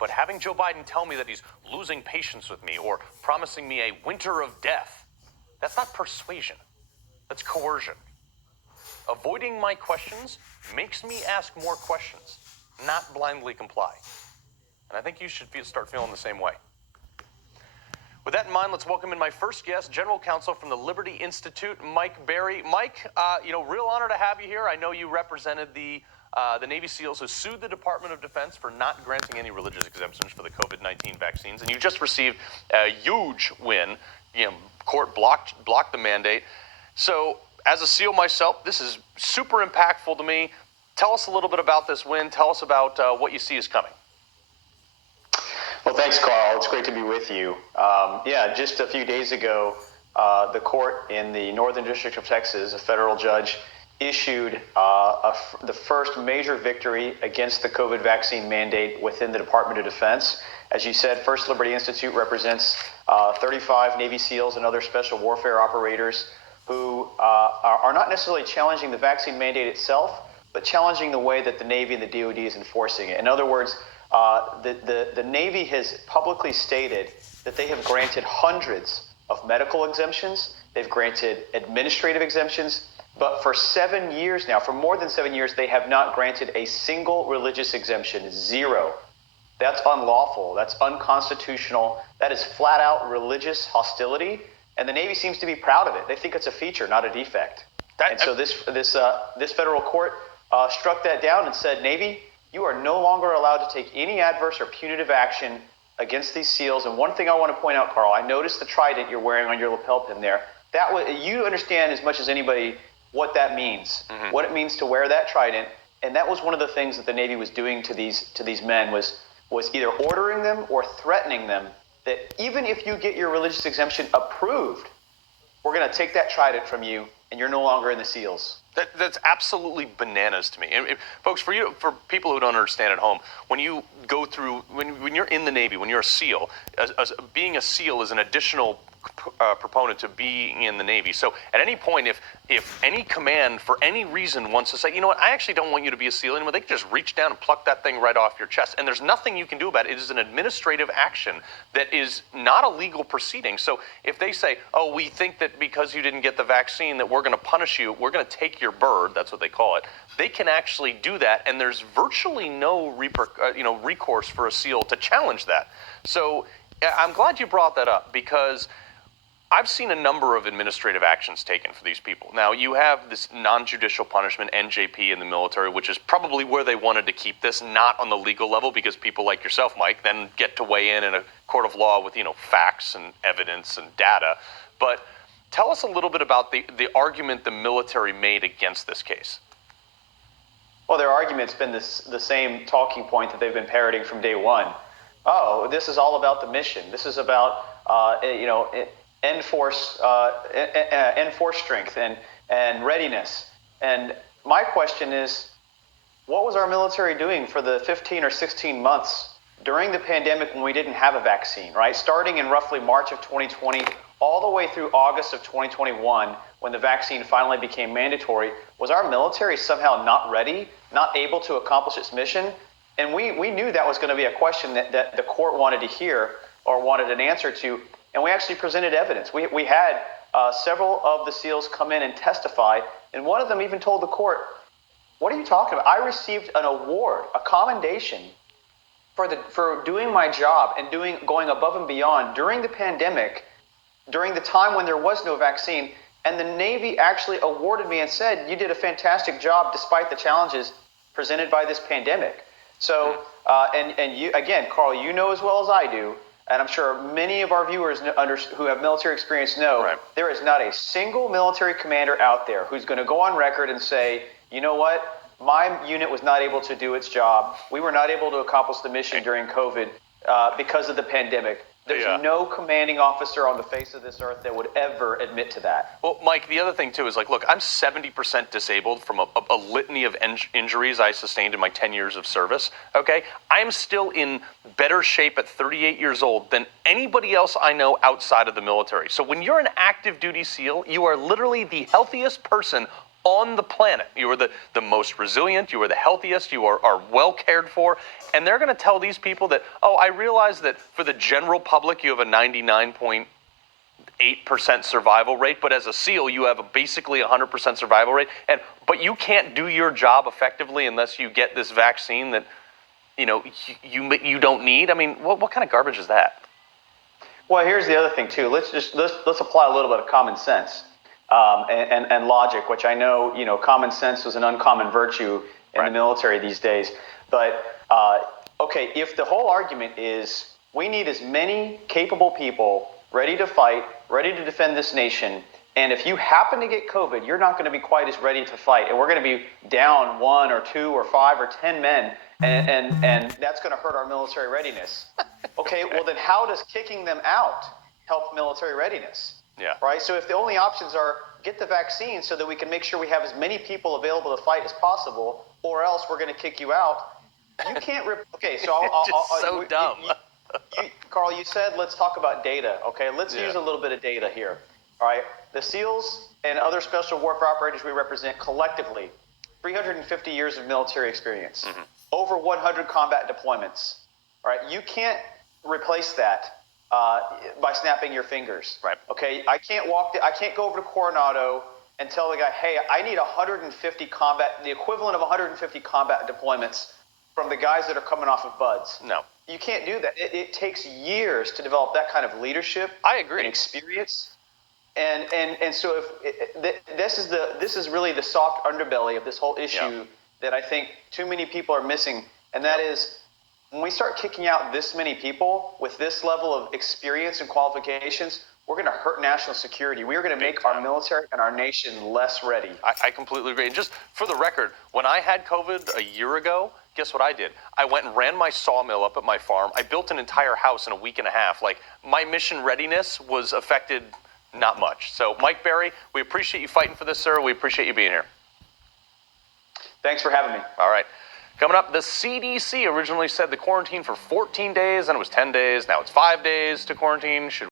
But having Joe Biden tell me that he's losing patience with me or promising me a winter of death, that's not persuasion. That's coercion. Avoiding my questions makes me ask more questions, not blindly comply. And I think you should start feeling the same way. With that in mind, let's welcome in my first guest, General Counsel from the Liberty Institute, Mike Berry. Mike, real honor to have you here. I know you represented the Navy SEALs who sued the Department of Defense for not granting any religious exemptions for the COVID-19 vaccines, and you just received a huge win. Court blocked the mandate. So, as a SEAL myself, this is super impactful to me. Tell us a little bit about this win. Tell us about what you see is coming. Well, thanks, Carl. It's great to be with you. Just a few days ago, the court in the Northern District of Texas, a federal judge, issued the first major victory against the COVID vaccine mandate within the Department of Defense. As you said, First Liberty Institute represents 35 Navy SEALs and other special warfare operators who are not necessarily challenging the vaccine mandate itself, but challenging the way that the Navy and the DoD is enforcing it. In other words, the Navy has publicly stated that they have granted hundreds of medical exemptions. They've granted administrative exemptions. But for 7 years now, for more than 7 years, they have not granted a single religious exemption, zero. That's unlawful. That's unconstitutional. That is flat out religious hostility. And the Navy seems to be proud of it. They think it's a feature, not a defect. So this federal court struck that down and said, Navy, you are no longer allowed to take any adverse or punitive action against these SEALs. And one thing I want to point out, Carl, I noticed the trident you're wearing on your lapel pin there. You understand as much as anybody what that means, what it means to wear that trident. And that was one of the things that the Navy was doing to these men was either ordering them or threatening them that even if you get your religious exemption approved, we're going to take that trident from you and you're no longer in the SEALs. That's absolutely bananas to me. And folks, for people who don't understand at home, when you go through, when you're in the Navy, when you're a SEAL, being a SEAL is an additional proponent to being in the Navy. So at any point, if any command for any reason wants to say, you know what, I actually don't want you to be a SEAL anymore, they can just reach down and pluck that thing right off your chest. And there's nothing you can do about it. It is an administrative action that is not a legal proceeding. So if they say, oh, we think that because you didn't get the vaccine that we're going to punish you, we're going to take your bird, that's what they call it, they can actually do that. And there's virtually no recourse for a SEAL to challenge that. So I'm glad you brought that up because I've seen a number of administrative actions taken for these people. Now, you have this non-judicial punishment, NJP, in the military, which is probably where they wanted to keep this, not on the legal level, because people like yourself, Mike, then get to weigh in a court of law with, facts and evidence and data. But tell us a little bit about the argument the military made against this case. Well, their argument's been the same talking point that they've been parroting from day one. Oh, this is all about the mission. This is about, enforce strength and readiness. And my question is, what was our military doing for the 15 or 16 months during the pandemic when we didn't have a vaccine, right? Starting in roughly March of 2020, all the way through August of 2021, when the vaccine finally became mandatory, was our military somehow not ready, not able to accomplish its mission? And we knew that was going to be a question that the court wanted to hear or wanted an answer to. And we actually presented evidence. We had several of the SEALs come in and testify, and one of them even told the court, what are you talking about? I received an award, a commendation for doing my job and going above and beyond during the pandemic, during the time when there was no vaccine, and the Navy actually awarded me and said, you did a fantastic job despite the challenges presented by this pandemic. So, and you, again, Carl, you know as well as I do, and I'm sure many of our viewers who have military experience know, right, there is not a single military commander out there who's going to go on record and say, you know what, my unit was not able to do its job. We were not able to accomplish the mission during COVID because of the pandemic. There's no commanding officer on the face of this earth that would ever admit to that. Well, Mike, the other thing, too, is look, I'm 70% disabled from a litany of injuries I sustained in my 10 years of service, okay? I'm still in better shape at 38 years old than anybody else I know outside of the military. So when you're an active duty SEAL, you are literally the healthiest person on the planet. You are the most resilient, you are the healthiest, you are well cared for, and they're going to tell these people that, oh, I realize that for the general public you have a 99.8% survival rate, but as a SEAL you have basically 100% survival rate, but you can't do your job effectively unless you get this vaccine that you don't need. I mean, what kind of garbage is that? Well, here's the other thing too. Let's apply a little bit of common sense and logic, which I know common sense was an uncommon virtue in the military these days. But okay, if the whole argument is we need as many capable people ready to fight, ready to defend this nation, and if you happen to get COVID, you're not going to be quite as ready to fight, and we're going to be down 1 or 2 or 5 or 10 men, and that's going to hurt our military readiness. Okay, well then how does kicking them out help military readiness? Yeah. Right? So if the only options are get the vaccine so that we can make sure we have as many people available to fight as possible, or else we're going to kick you out. You can't okay, so so dumb. Carl, you said let's talk about data. Okay, let's use a little bit of data here. All right, the SEALs and other special warfare operators we represent collectively 350 years of military experience, over 100 combat deployments. All right, you can't replace that by snapping your fingers. Right. Okay, I can't go over to Coronado and tell the guy, hey, I need 150 the equivalent of 150 combat deployments from the guys that are coming off of buds. No. You can't do that. It takes years to develop that kind of leadership. I agree. And experience. And so this is really the soft underbelly of this whole issue that I think too many people are missing, and that is when we start kicking out this many people with this level of experience and qualifications, we're going to hurt national security. We are going to make our military and our nation less ready. I completely agree. And just for the record, when I had COVID a year ago, guess what I did? I went and ran my sawmill up at my farm. I built an entire house in a week and a half. Like, my mission readiness was affected not much. So, Mike Berry, we appreciate you fighting for this, sir. We appreciate you being here. Thanks for having me. All right. Coming up, the CDC originally said the quarantine for 14 days, then it was 10 days. Now it's 5 days to quarantine. Should